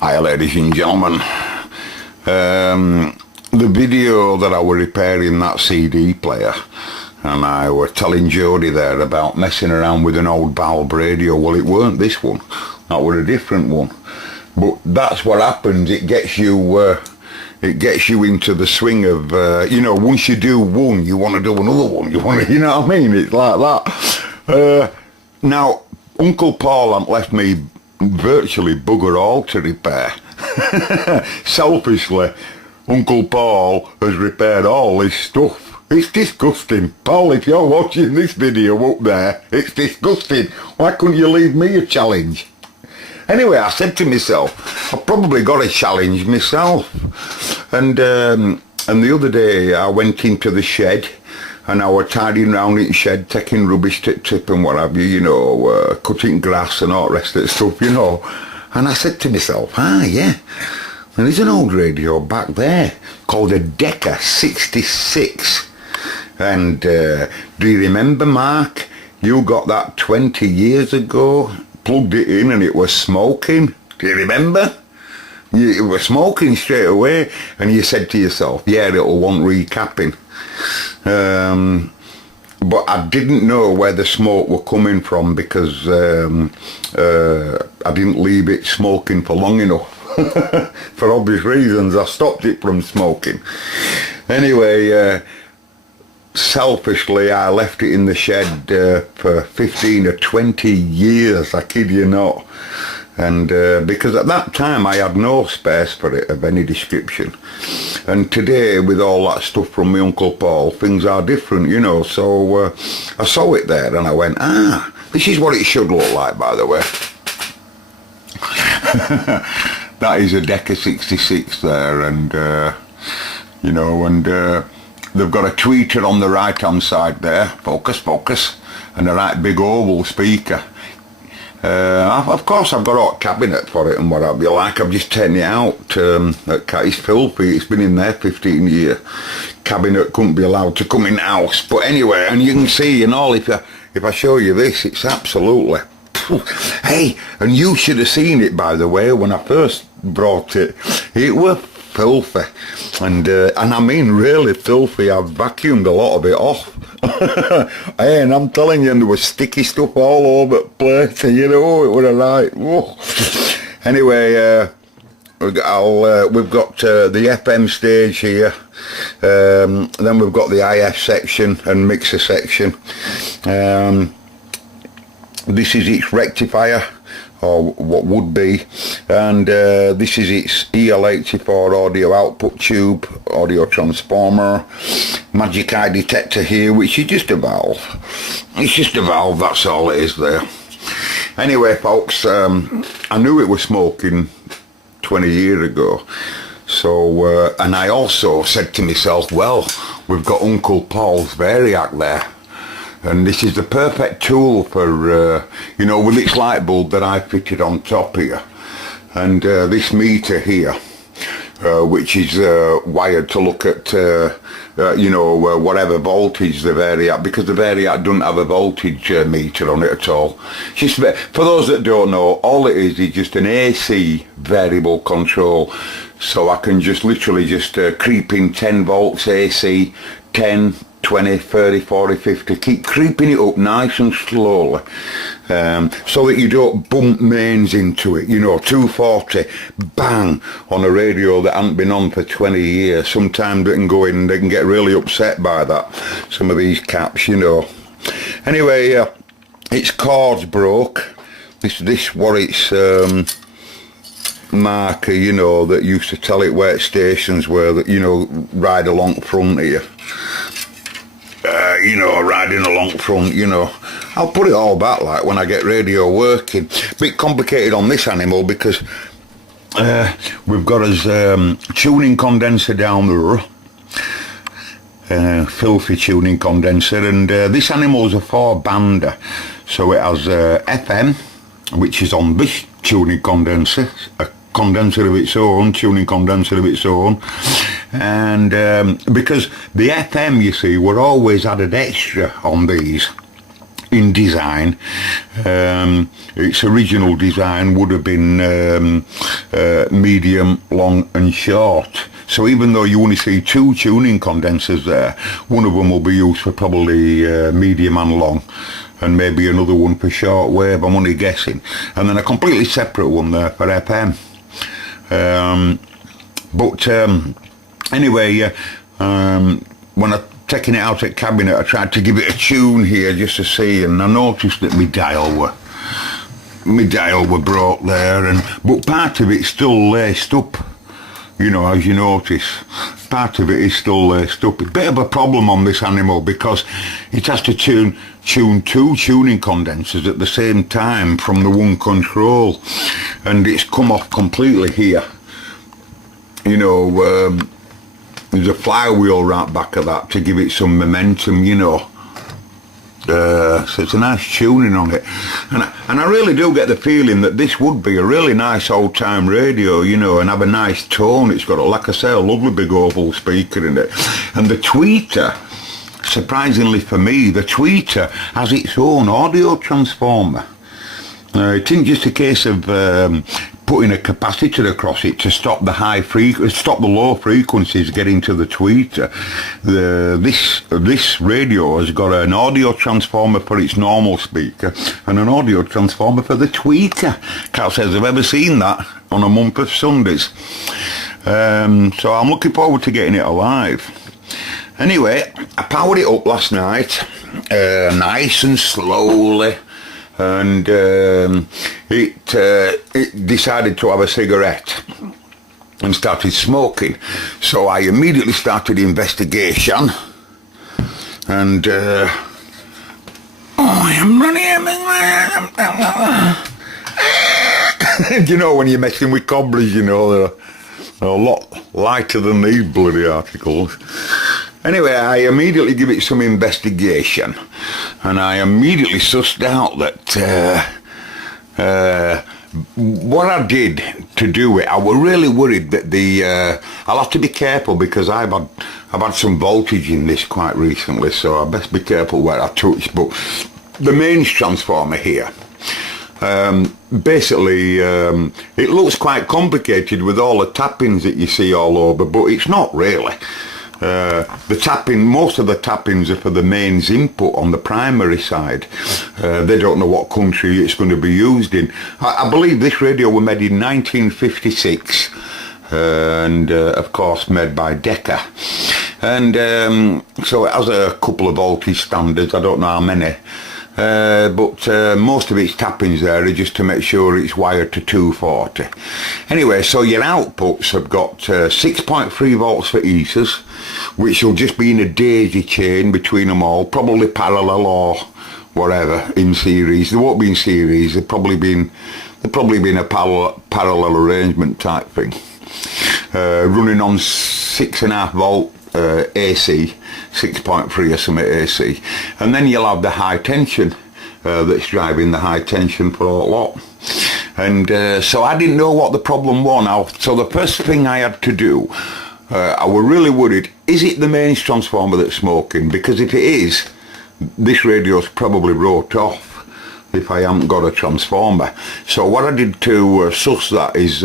Hi ladies and gentlemen. The video that I was repairing that CD player, and I were telling Jody there about messing around with an old Valve radio. Well, it weren't this one, that was a different one. But that's what happens, it gets you into the swing of, once you do one, you want to do another one, you know what I mean? It's like that. Now, Uncle Paul hasn't left me virtually bugger all to repair. Selfishly, Uncle Paul has repaired all this stuff. It's disgusting. Paul, if you're watching this video up there, it's disgusting. Why couldn't you leave me a challenge? Anyway, I said to myself, I've probably got a challenge myself. And the other day I went into the shed and I was tidying around in the shed, taking rubbish to tip and what have you, cutting grass and all the rest of the stuff, And I said to myself, yeah, and there's an old radio back there called a Decca 66. And do you remember, Mark, you got that 20 years ago, plugged it in and it was smoking? Do you remember? It was smoking straight away, and you said to yourself, yeah, it'll want recapping. But I didn't know where the smoke were coming from because I didn't leave it smoking for long enough. For obvious reasons, I stopped it from smoking. Anyway, selfishly, I left it in the shed for 15 or 20 years, I kid you not. And because at that time I had no space for it of any description. And today, with all that stuff from my Uncle Paul, things are different, So I saw it there and I went, this is what it should look like, by the way. That is a Decca 66 there, and, they've got a tweeter on the right-hand side there, focus, and a right big oval speaker. Of course I've got a cabinet for it and what have you like. I've just taken it out. It's filthy, it's been in there 15 years. Cabinet couldn't be allowed to come in the house. But anyway, and you can see and all, if I show you this, it's absolutely... Hey, and you should have seen it, by the way, when I first brought it. It was filthy. And I mean really filthy. I've vacuumed a lot of it off. Hey, and I'm telling you, there was sticky stuff all over the place, and it was alright. Anyway, we've got the FM stage here, then we've got the IF section and mixer section. This is its rectifier, or what would be, and this is its EL84 audio output tube, audio transformer, magic eye detector here, which is just a valve. It's just a valve, that's all it is there. Anyway, folks, I knew it was smoking 20 years ago, so, and I also said to myself, well, we've got Uncle Paul's Variac there. And this is the perfect tool for, with its light bulb that I fitted on top here. And this meter here, which is wired to look at, whatever voltage the Variac, because the Variac doesn't have a voltage meter on it at all. Just, for those that don't know, all it is just an AC variable control. So I can just literally just creep in 10 volts AC, 10, 20, 30, 40, 50, keep creeping it up nice and slowly, so that you don't bump mains into it, 240, bang, on a radio that hasn't been on for 20 years. Sometimes they can go in and they can get really upset by that, some of these caps, Anyway, its cords broke. This what its marker, that used to tell it where its stations were, that, ride along front here. Riding along front, I'll put it all back like when I get radio working. Bit complicated on this animal because we've got his tuning condenser down there, filthy tuning condenser, and this animal's a 4-bander, so it has FM, which is on this tuning condenser, a condenser of its own, tuning condenser of its own. And because the FM, you see, were always added extra on these, in design. Its original design would have been medium, long and short. So even though you only see 2 tuning condensers there, one of them will be used for probably medium and long, and maybe another one for short wave, I'm only guessing. And then a completely separate one there for FM. Anyway, when I taking it out at cabinet, I tried to give it a tune here just to see, and I noticed that my dial were broke there, but part of it's still laced up. You know, as you notice, part of it is still laced up. A bit of a problem on this animal because it has to tune 2 tuning condensers at the same time from the one control, and it's come off completely here. You know, there's a flywheel right back of that to give it some momentum, you know. So it's a nice tuning on it, and I really do get the feeling that this would be a really nice old time radio, you know, and have a nice tone. It's got, like I say, a lovely big oval speaker in it, and the tweeter, surprisingly for me, the tweeter has its own audio transformer. It isn't just a case of putting a capacitor across it to stop the low frequencies getting to the tweeter. This radio has got an audio transformer for its normal speaker and an audio transformer for the tweeter. Can't say I've ever seen that on a month of Sundays. So I'm looking forward to getting it alive. Anyway, I powered it up last night, nice and slowly. And it decided to have a cigarette and started smoking. So I immediately started investigation, and I'm running. You know, when you're messing with cobblers, you know, they're a lot lighter than these bloody articles. Anyway, I immediately give it some investigation, and I immediately sussed out that what I did to do it, I was really worried that I'll have to be careful because I've had some voltage in this quite recently, so I best be careful where I touch. But the mains transformer here, basically, it looks quite complicated with all the tappings that you see all over, but it's not really. Most of the tappings are for the mains input on the primary side. They don't know what country it's going to be used in. I believe this radio was made in 1956, and of course made by Decca. And so it has a couple of voltage standards, I don't know how many. But most of its tappings there are just to make sure it's wired to 240. Anyway, so your outputs have got 6.3 volts for ethers, which will just be in a daisy chain between them all, probably parallel or whatever in series. They won't be in series. They've probably been a parallel arrangement type thing. Running on 6.5 volt AC, 6.3 or something AC, and then you'll have the high tension that's driving the high tension for a lot. And so I didn't know what the problem was now. So the first thing I had to do, I was really worried, is it the mains transformer that's smoking? Because if it is, this radio's probably wrote off if I haven't got a transformer. So what I did to suss that is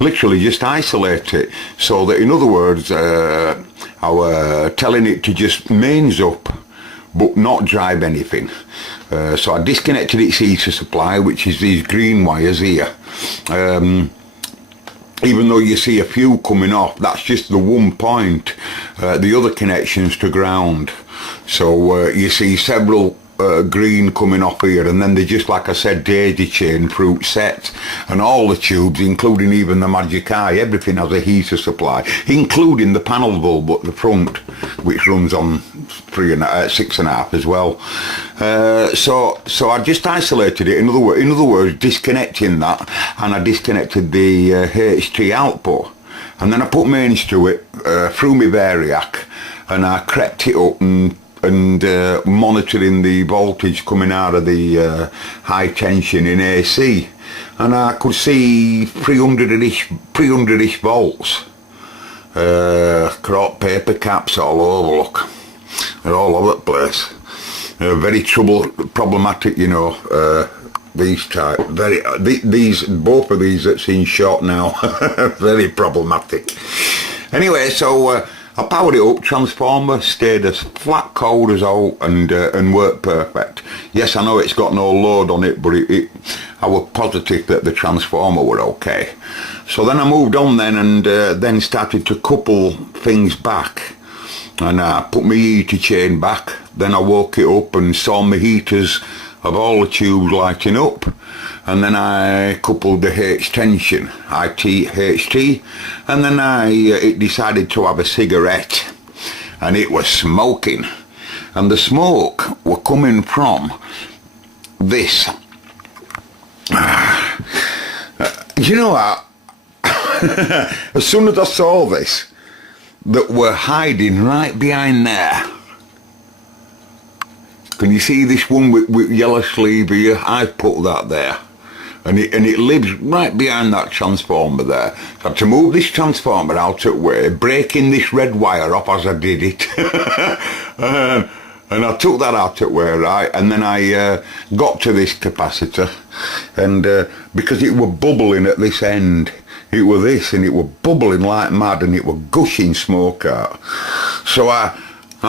literally just isolate it, so that, in other words, I was telling it to just mains up but not drive anything. So I disconnected its heater supply, which is these green wires here. Even though you see a few coming off, that's just the one point. The other connection's to ground. So you see several green coming off here, and then they just, like I said, daisy chain fruit set, and all the tubes, including even the Magic Eye, everything has a heater supply, including the panel bulb at the front, which runs on 6.5 as well. So I just isolated it. In other words, disconnecting that, and I disconnected the HT output, and then I put mains to it through my variac, and I crept it up and monitoring the voltage coming out of the high tension in AC, and I could see 300-ish volts. Crop paper caps all over, look, they're all over the place. very problematic, you know, these type, both of these that's in shot now, very problematic. Anyway, so I powered it up, transformer stayed as flat cold as out and worked perfect. Yes, I know it's got no load on it, but I was positive that the transformer were okay. So then I moved on then and then started to couple things back. And I put my heater chain back. Then I woke it up and saw my heaters of all the tubes lighting up. And then I coupled the H-tension, HT, and then it decided to have a cigarette. And it was smoking. And the smoke were coming from this. You know what? As soon as I saw this, that were hiding right behind there. Can you see this one with yellow sleeve here? I put that there. And it lives right behind that transformer there. So I had to move this transformer out of the way, breaking this red wire off as I did it. And I took that out of the way, right? And then I got to this capacitor. And because it were bubbling at this end, it were this, and it were bubbling like mad, and it were gushing smoke out. So I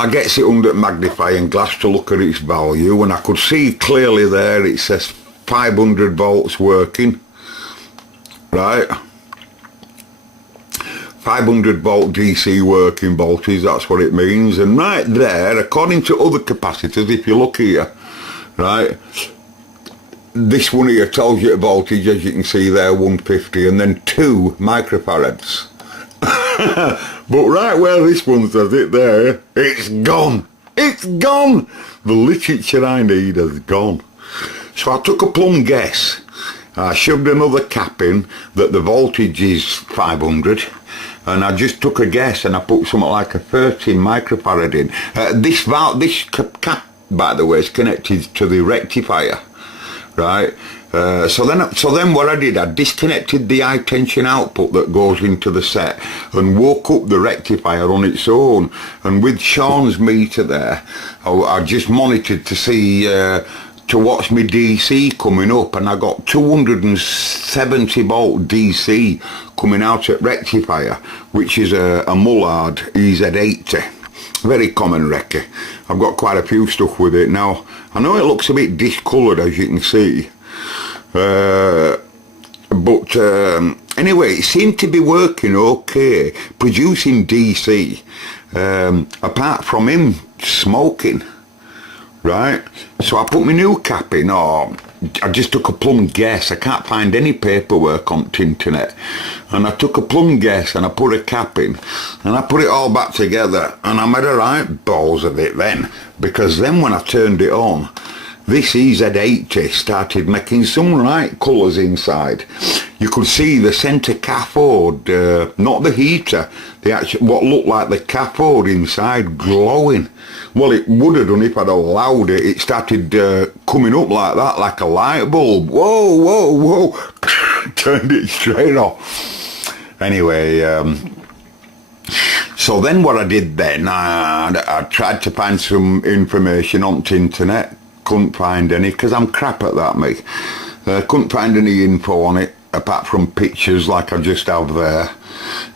gets it under magnifying glass to look at its value, and I could see clearly there it says 500 volts working, right? 500 volt DC working voltage, that's what it means. And right there, according to other capacitors, if you look here, right, this one here tells you the voltage, as you can see there, 150, and then 2 microfarads. But right where this one says it there, it's gone. It's gone. The literature I need has gone. So I took a plumb guess. I shoved another cap in that the voltage is 500, and I just took a guess and I put something like a 13 microfarad in. This cap, by the way, is connected to the rectifier. Right, so then what I did, I disconnected the high tension output that goes into the set and woke up the rectifier on its own. And with Sean's meter there, I just monitored to see to watch my DC coming up, and I got 270 volt DC coming out at rectifier, which is a Mullard EZ80. Very common wrecker. I've got quite a few stuff with it now. I know it looks a bit discoloured, as you can see, but anyway, it seemed to be working okay, producing DC, apart from him smoking, right? So I put my new cap in, or I just took a plumb guess. I can't find any paperwork on the internet, and I took a plumb guess and I put a cap in and I put it all back together, and I made a right balls of it then, because then when I turned it on, this EZ80 started making some right colours inside. You could see the centre cathode, not the heater, the actual, what looked like the cathode inside glowing. Well, it would have done if I'd allowed it. It started coming up like that, like a light bulb. Whoa, whoa, whoa. Turned it straight off. Anyway, so then what I did then, I tried to find some information on the internet. Couldn't find any, because I'm crap at that, mate. Couldn't find any info on it, apart from pictures like I just have there.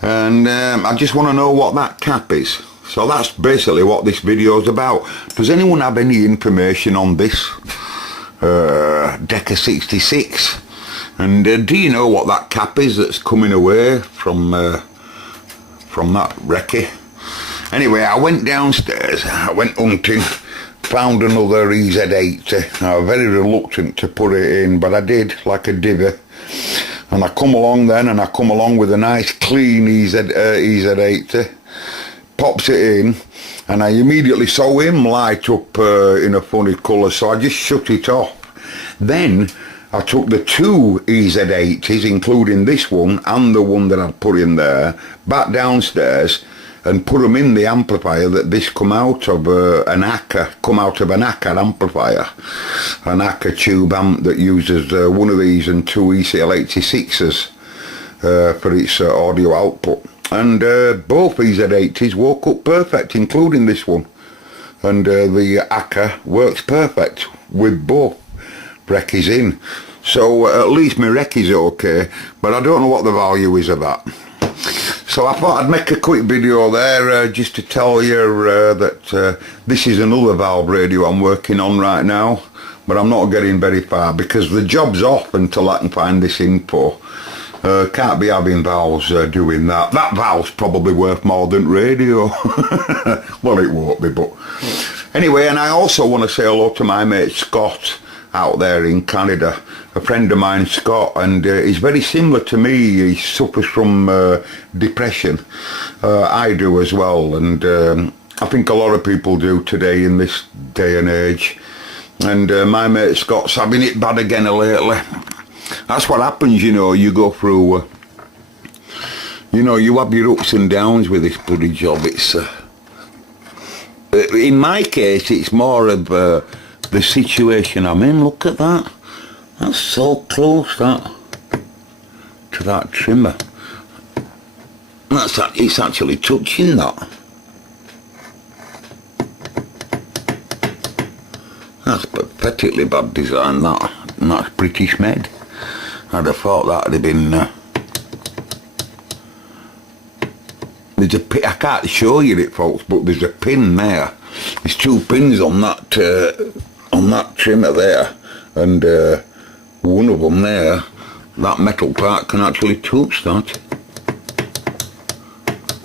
And I just want to know what that cap is. So that's basically what this video is about. Does anyone have any information on this Decca 66? And do you know what that cap is that's coming away from that recce? Anyway, I went downstairs, I went hunting, found another EZ80. I was very reluctant to put it in, but I did, like a divvy. And I come along then, and I come along with a nice clean EZ80. Pops it in, and I immediately saw him light up in a funny colour, so I just shut it off. Then I took the 2 EZ80s, including this one and the one that I'd put in there, back downstairs and put them in the amplifier that this come out of an Decca amplifier, an Decca tube amp that uses one of these and 2 ECL86s for its audio output. And both EZ80s woke up perfect, including this one. and the Acca works perfect with both recce's in. So at least my rec is okay, but I don't know what the value is of that. So I thought I'd make a quick video there just to tell you that this is another valve radio I'm working on right now, but I'm not getting very far because the job's off until I can find this info. Can't be having valves doing that. That valve's probably worth more than radio. Well, it won't be, but anyway. And I also want to say hello to my mate Scott out there in Canada, a friend of mine, Scott, and he's very similar to me. He suffers from depression. I do as well, and I think a lot of people do today in this day and age. And my mate Scott's having it bad again lately. That's what happens, you know. You go through, you know, you have your ups and downs with this bloody job. It's in my case, it's more of the situation I'm in. Look at that. That's so close, that, to that trimmer. It's actually touching that. That's pathetically bad design, that. And that's British made. I'd have thought that'd have been... there's a pin, I can't show you it, folks, but there's a pin there. There's two pins on that trimmer there, and one of them there, that metal part can actually touch that.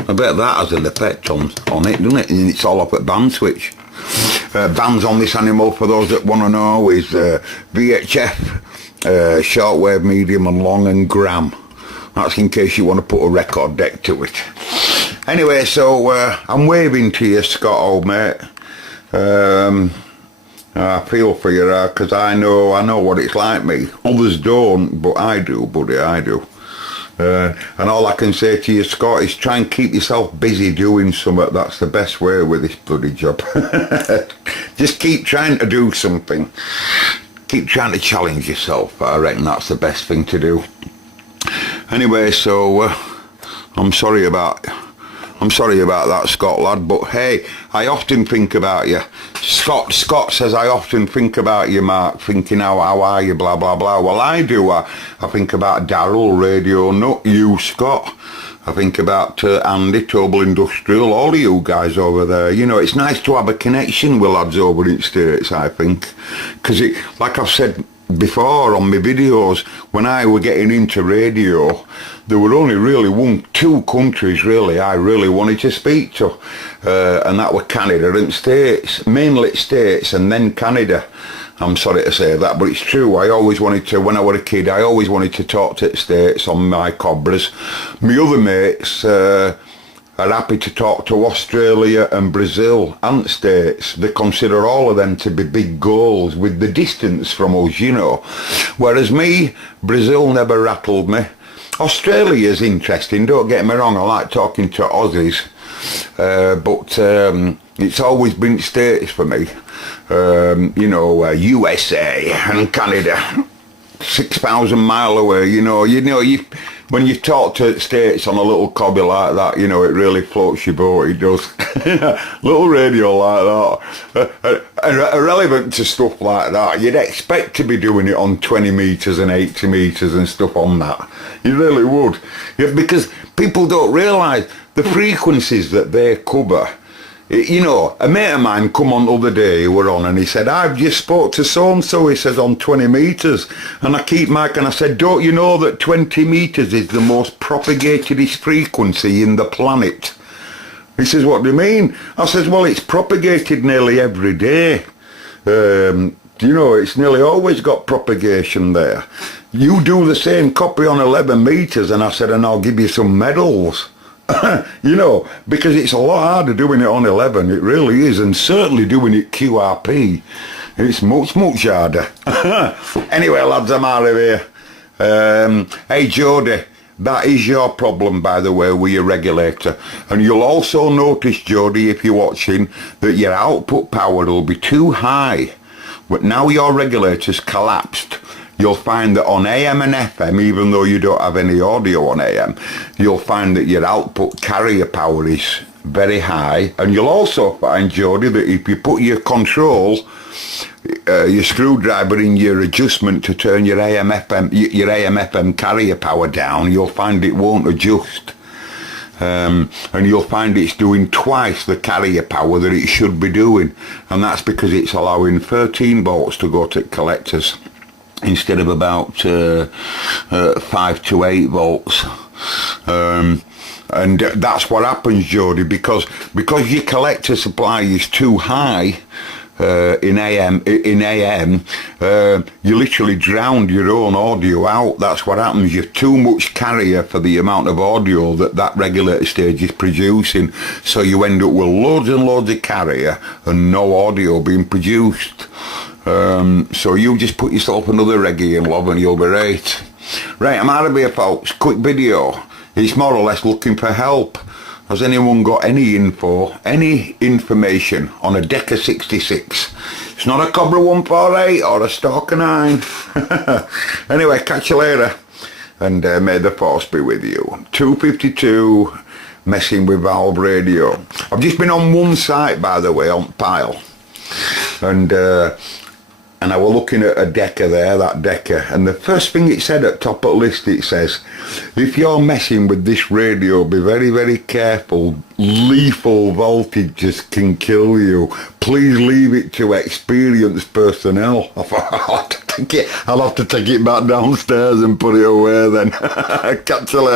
I bet that has an effect on it, doesn't it? And it's all up at band switch. Bands on this animal, for those that want to know, is VHF, shortwave, medium and long, and gram. That's in case you want to put a record deck to it. Anyway, so I'm waving to you, Scott, old mate. I feel for you, because I know what it's like, me. Others don't, but I do, buddy, I do. And all I can say to you, Scott, is try and keep yourself busy doing something. That's the best way with this bloody job. Just keep trying to do something. Keep trying to challenge yourself. I reckon that's the best thing to do. Anyway, so I'm sorry about that, Scott lad, but hey, I often think about you. Scott says I often think about you, Mark, thinking how are you, blah blah blah. Well, I do. I think about Darryl, Radio Nut, you, Scott. I think about Andy, Tobel Industrial, all of you guys over there. You know, it's nice to have a connection with lads over in the States, I think, because it, like I've said before on my videos, when I were getting into radio, there were only really two countries really I really wanted to speak to, and that were Canada and States, mainly States and then Canada. I'm sorry to say that, but it's true. I always wanted to, when I was a kid, I always wanted to talk to the States on my cobras. My other mates are happy to talk to Australia and Brazil and States. They consider all of them to be big goals with the distance from us, you know. Whereas me, Brazil never rattled me. Australia's interesting, don't get me wrong, I like talking to Aussies, but it's always been States for me. You know, USA and Canada, 6,000 mile away, you know, when you talk to States on a little cobby like that, you know, it really floats your boat, it does. Little radio like that, irrelevant to stuff like that. You'd expect to be doing it on 20 metres and 80 metres and stuff on that. You really would. Yeah, because people don't realise the frequencies that they cover. You know, a mate of mine come on the other day, he were on, and he said, I've just spoke to so-and-so, he says, on 20 metres. And I keep marking, I said, don't you know that 20 metres is the most propagatedest frequency in the planet? He says, what do you mean? I says, well, it's propagated nearly every day. You know, it's nearly always got propagation there. You do the same copy on 11 metres, and I said, and I'll give you some medals. You know, because it's a lot harder doing it on 11, it really is, and certainly doing it QRP, it's much harder. Anyway, lads, I'm out of here. Hey Jody, that is your problem, by the way, with your regulator. And you'll also notice, Jody, if you're watching, that your output power will be too high. But now your regulator's collapsed, you'll find that on AM and FM, even though you don't have any audio on AM, you'll find that your output carrier power is very high, and you'll also find, Jody, that if you put your control, your screwdriver in your adjustment to turn your AM/FM carrier power down, you'll find it won't adjust. And you'll find it's doing twice the carrier power that it should be doing, and that's because it's allowing 13 volts to go to collectors instead of about 5 to 8 volts. And that's what happens, Jody, because your collector supply is too high in AM, you literally drowned your own audio out. That's what happens. You've too much carrier for the amount of audio that regulator stage is producing, so you end up with loads and loads of carrier and no audio being produced. So you just put yourself another reggae in, love, and you'll be right. Right, I'm out of here, folks. Quick video. It's more or less looking for help. Has anyone got any info, any information on a Decca 66? It's not a Cobra 148 or a Stalker 9. Anyway, catch you later. And may the force be with you. 252, messing with Valve Radio. I've just been on one site, by the way, on Pile. And I was looking at a Decca there, that Decca, and the first thing it said at top of the list, it says, if you're messing with this radio, be very, very careful. Lethal voltages can kill you. Please leave it to experienced personnel. I thought, I'll have to take it back downstairs and put it away then. Catch you later.